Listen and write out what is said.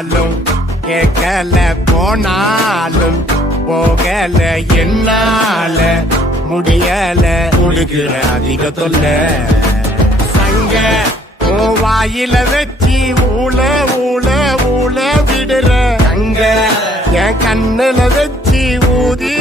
சொன்னாலும் கேட்கல போனாலும் போகல என்னால முடியல முழுகிற அதிக தொல்ல சங்க வாயில வச்சு ஊழ ஊழ ஊழ விடுற அங்க என் கண்ணுல வச்சு ஊதி